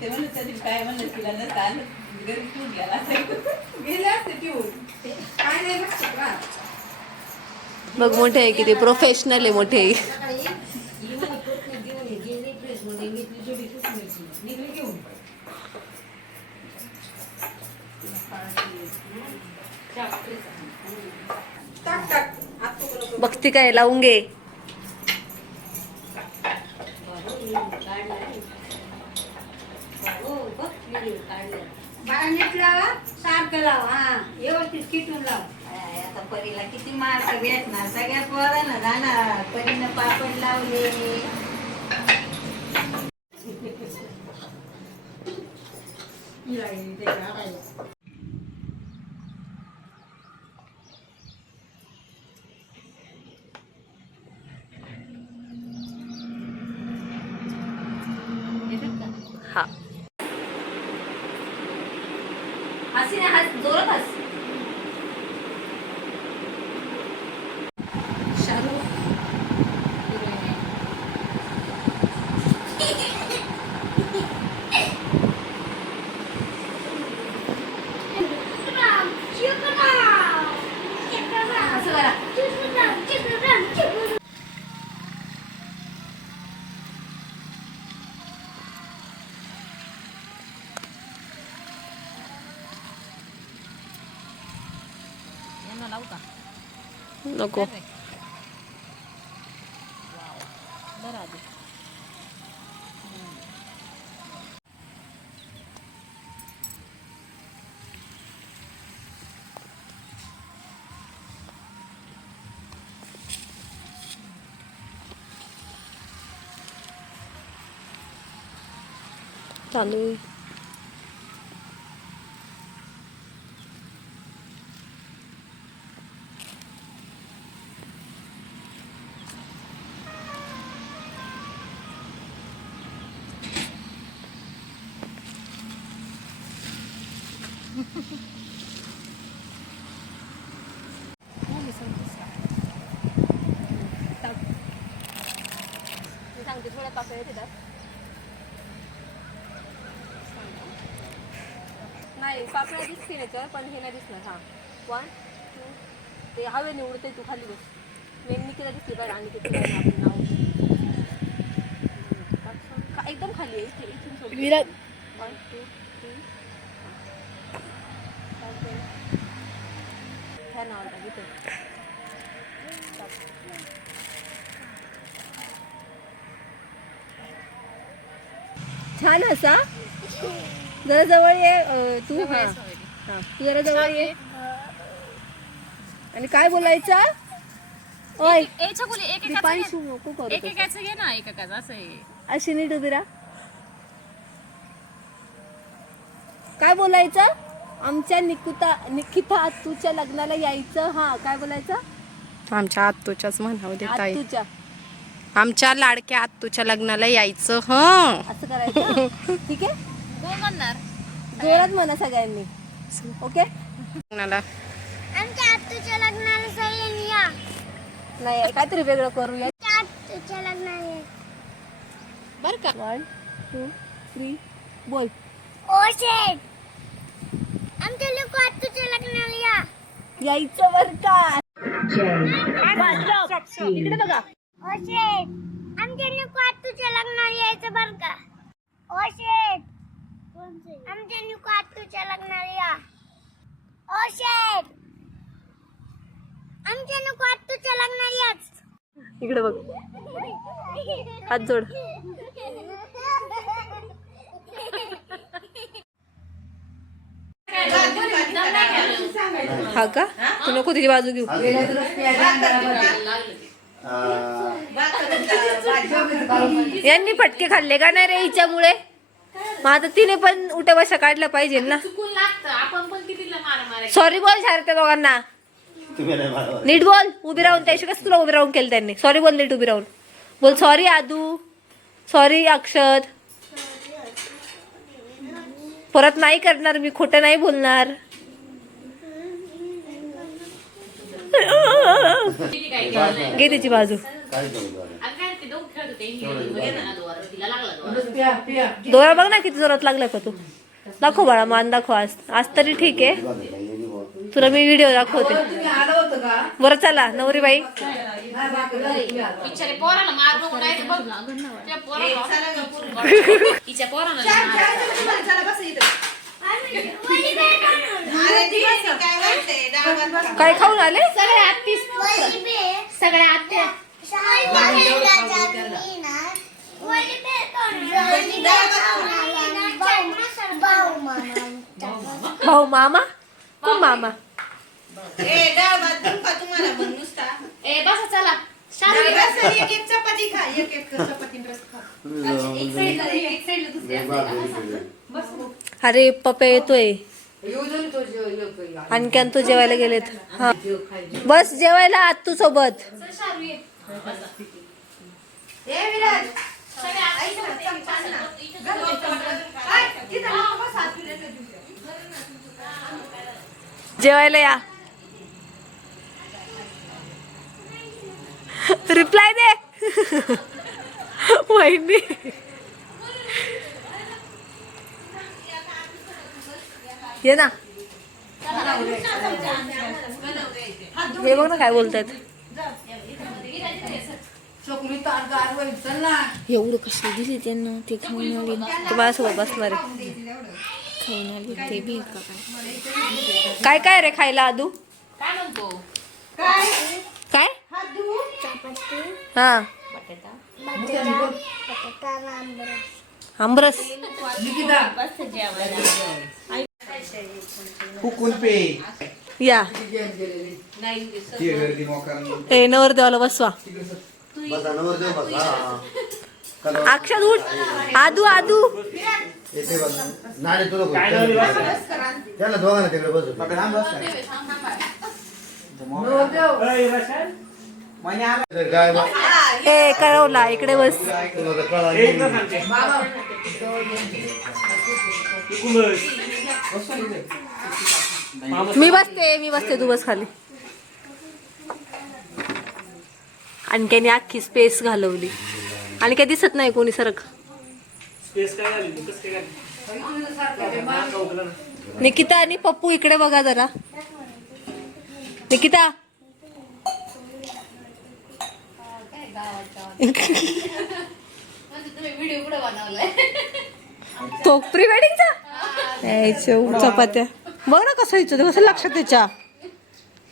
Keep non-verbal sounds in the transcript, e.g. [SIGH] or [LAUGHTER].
ते म्हणलं तरी काय म्हणलं तिला नसतं आलं घरी ठेवून गेला गेले असते ठेवून काय नाही लक्षात राहत. बघ मोठे आहे किती प्रोफेशनल आहे मोठे. बघती काय लावून घे बाळा नीट लावा सारखं लाव हा व्यवस्थित किटून लाव. काय आता परीला किती मार्क भेटणार? सगळ्या पोरांना जाणार. परीनं पापड लावले. हा. हसी नाही हस जोरात हस असं करा नको. तांदूळ सांगते थोड्या पाकळ्या तिथं नाही पाकळ्या दिसतील याच्यावर पण हे नाही दिसणार हा. वन टू ते हवे निवडते तू खाली बस. मेन निकिता दिसली पाहिजे आणि आपलं नाव का- एकदम खाली आहे इथे इथून वन टू इथे छान असा जरा जवळ ये तू हा. तू जरा जवळ ये. आणि काय बोलायचं? ओय. एक दीपांशू नको करू एक एकाचं घे ना एकेकाचं असं आहे. तसं. अशी नीट उभी राहा. काय बोलायचं? आमच्या निकुता निकिता आत्तूच्या लग्नाला यायचं. हा काय बोलायचं? आमच्या आत्तूच्याच म्हणावं दे ताई. आत्तूच्या. आमच्या लाडक्या आत्तूच्या लग्नाला यायचं हं. असं करायचं? ठीक आहे? कोण म्हणणार जोरात म्हणा सगळ्यांनी. ओके? लग्नाला. आमच्या आत्तूच्या लग्नाला सगळ्यांनी या नाही काहीतरी वेगळं करूया. आमच्या आत्तूच्या लग्नाला. बर का वन टू थ्री बोल. ओ शेट आमच्या लोक आत्तूच्या लग्नाला या. यायचं बर का? इकडे बघा. ओ शेट आमच्या लोक आत्तूच्या लग्नाला यायचं बर का? ओ शेट आमच्या लोक आत्तूच्या लग्नाला या. ओ शेट आमच्या लोक आत्तूच्या लग्नाला याच. इकडे बघ. हात जोड. हा का? तू नको तिची बाजू घेऊ. यांनी फटके खाल्ले का नाही रे हिच्यामुळे? मग आता तिने पण उठ्या बशा काढल्या पाहिजे ना. सॉरी बोल शार त्या दोघांना. नीट बोल उभी राहून त्याशी कसं तुला उभी राहून केलं त्यांनी? सॉरी बोल नीट उभी राहून. बोल सॉरी आदू. सॉरी अक्षत परत नाही करणार मी खोटं नाही बोलणार किती काय केलं घे तिची बाजू आणि काय ते दोघं खेळत होते ते हे ना दोरा, तिला लागला पिया पिया दोरा बघ ना किती जोरात लागलाय का तू. दाखव बाळा मान दाखव आज. आज तरी ठीक आहे. तुला मी व्हिडिओ दाखवते. तुम्ही आलं होतं का बरं चला नवरी बाई [LAUGHS] [LAUGHS] पोराला काय खाऊन आले? सगळ्या बेर. सगळ्या आत्या. भाऊ- मामा? कोण मामा? ए, बसा चला. चपाती खा एक एक चपाती रस खा. एक साईडला एक साईडला दुसरी असते. अरे पप्पा येतोय. आणखी तू जेवायला गेलेत. हा. बस जेवायला आत्तू सोबत. जेवायला या. रिप्लाय दे. वहिनी. ये ना. हे बघ ना काय बोलतात. एवढं कशी दिली त्यांना? ते खाऊन आले. तू माझ्यासोबत बसणार आहे खाऊन आले ते बी का काय? काय काय रे खायला आदू? काय? म्हणतो काय? काय हात धुवू? चपाती, हा. आंबरस हुकून पे या ते गर्दी मोकार ए नवर देवाला बसवा बसा कलर अक्षर उठ आदू आदू येते बसा नाणे तुला कोण? त्याला दोघांना तिकडे बसू दे. तर काय बा- ए कळवला इकडे बस तुला तर नाही. मी बसते मी बसते तू बस खाली. आणि त्याने अख्खी स्पेस घालवली. आणि काय दिसत नाही कोणी सरक. निकिता आणि पप्पू इकडे बघा जरा. निकिता. म्हणजे तुम्ही व्हिडिओ कुठे बनवलाय? तो प्री वेडिंगचा यायचं चपात्या. बघ ना कसं यायचं कसं लक्षात त्याच्या